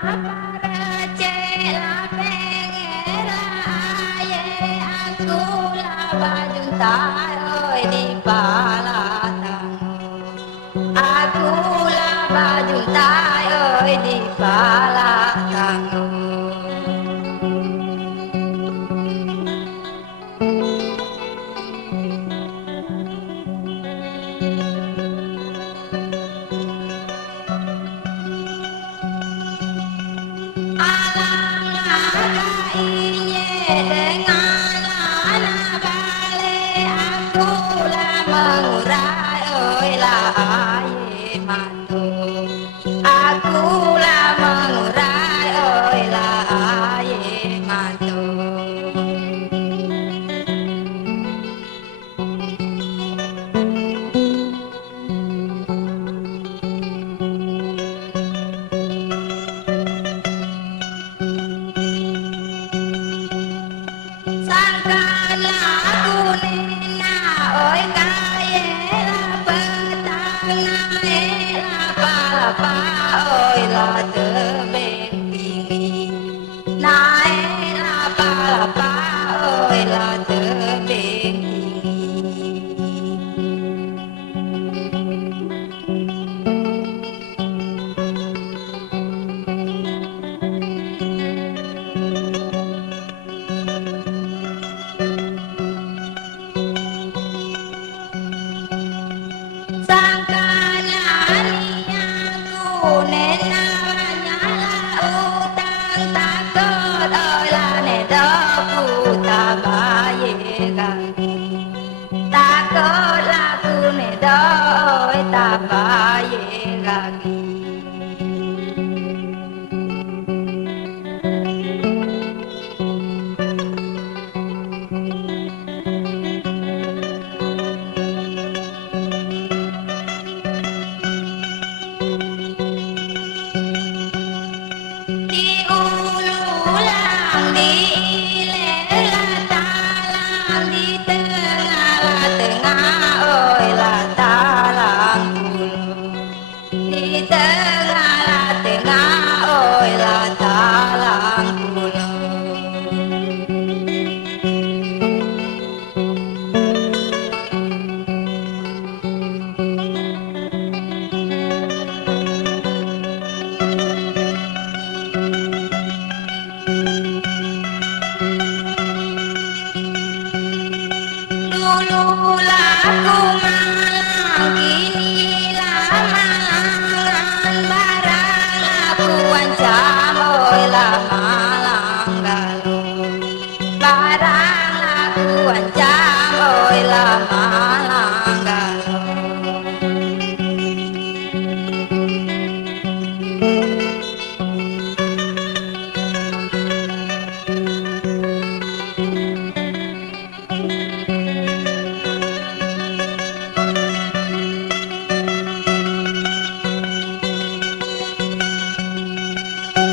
ơi đi pa la tang aku lah baju tai ơi đi pa la tang alang againya dengan anak balik aku lah mengurai ơi lah aye matu aku lah mengurai ơi lah aye matu sangkalah aku nina oi kaya lah petang lah palapa oi lah tebing tinggi naik lah palapa oi lah tebing tinggi takut laku ne doi tak baye lagi. Di ulu lang di ilela talang di tengah oi lah talang ulu di tengah oi lah talang ulu dulu laku malang kini lah malangan barang aku ancam oi lah malang galuh barang aku ancam oi lah malang galuh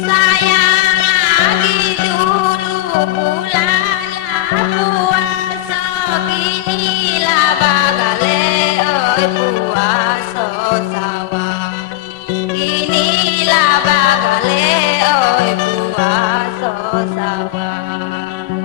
sayang lagi dulu bulan puasa kini lah bagale oi puasa sawan kini lah bagale oi puasa sawan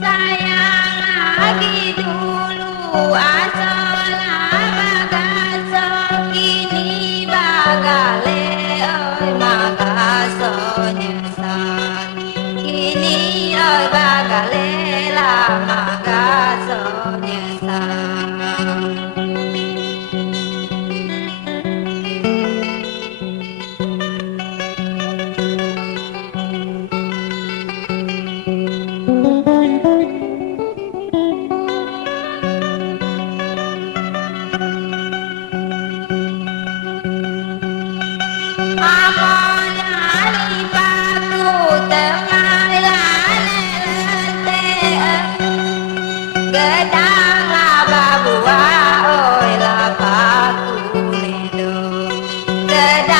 sayang lagi dulu asalah bagaso kini bagale oi magaso nyesan kini oi bagale lah magaso nyesan amon paku tengah lelente gedang abah buah oi lah paku ledo gedang